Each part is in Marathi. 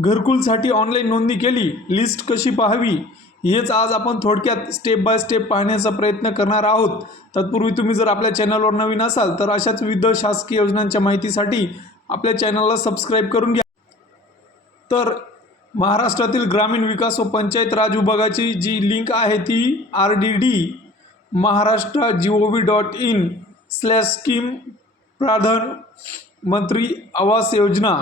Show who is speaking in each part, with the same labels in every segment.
Speaker 1: घरकुलसाठी ऑनलाईन नोंदणी केली लिस्ट कशी पाहावी हेच आज आपण थोडक्यात स्टेप बाय स्टेप पाहण्याचा प्रयत्न करणार आहोत. तत्पूर्वी तुम्ही जर आपल्या चॅनलवर नवीन असाल तर अशाच विविध शासकीय योजनांच्या माहितीसाठी आपल्या चॅनलला सबस्क्राईब करून घ्या. तर महाराष्ट्रातील ग्रामीण विकास व पंचायत राज विभागाची जी लिंक आहे ती R D D Maharashtra G O V dot in slash scheme Pradhan Mantri Awas Yojana.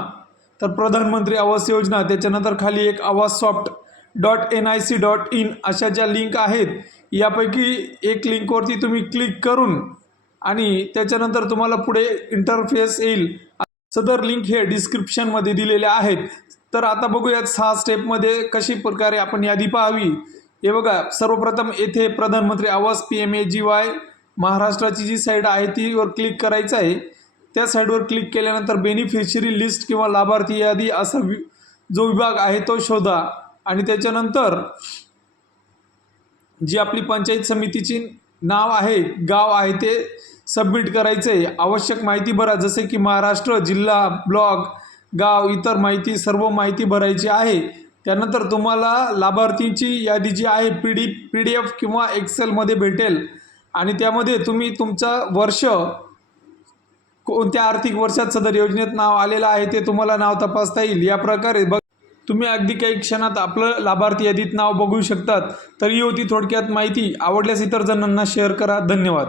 Speaker 1: तर प्रधानमंत्री आवास योजना त्याच्यानंतर खाली एक Awas soft dot N I C dot in अशा ज्या लिंक आहेत यापैकी एक लिंकवरती तुम्ही क्लिक करून आणि त्याच्यानंतर तुम्हाला पुढे इंटरफेस येईल. सदर लिंक हे डिस्क्रिप्शनमध्ये दिलेले आहेत. तर आता बघूयात सहा स्टेपमध्ये कशी प्रकारे आपण यादी पाहावी. हे बघा सर्वप्रथम येथे Pradhan Mantri Awas P M A G Y महाराष्ट्राची जी साईड आहे तीवर क्लिक करायचं आहे. त्या साईडवर क्लिक केल्यानंतर बेनिफिशरी लिस्ट किंवा लाभार्थी यादी असा वि जो विभाग आहे तो शोधा. आणि त्याच्यानंतर जी आपली पंचायत समितीची नाव आहे गाव आहे ते सबमिट करायचे. आवश्यक माहिती भरा. जसे की महाराष्ट्र जिल्हा ब्लॉक गाव इतर माहिती सर्व माहिती भरायची आहे. त्यानंतर तुम्हाला लाभार्थींची यादी जी आहे P D P D F किंवा एक्सेलमध्ये भेटेल. आणि त्यामध्ये तुम्ही तुमचा वर्ष कोणत्या आर्थिक वर्षात सदर योजनेत नाव आलेलं आहे ते तुम्हाला नाव तपासता येईल. या प्रकारे बघ तुम्ही अगदी काही क्षणात आपलं लाभार्थी यादीत नाव बघू शकतात. तरी होती थोडक्यात माहिती आवडल्यास इतर जणांना शेअर करा. धन्यवाद.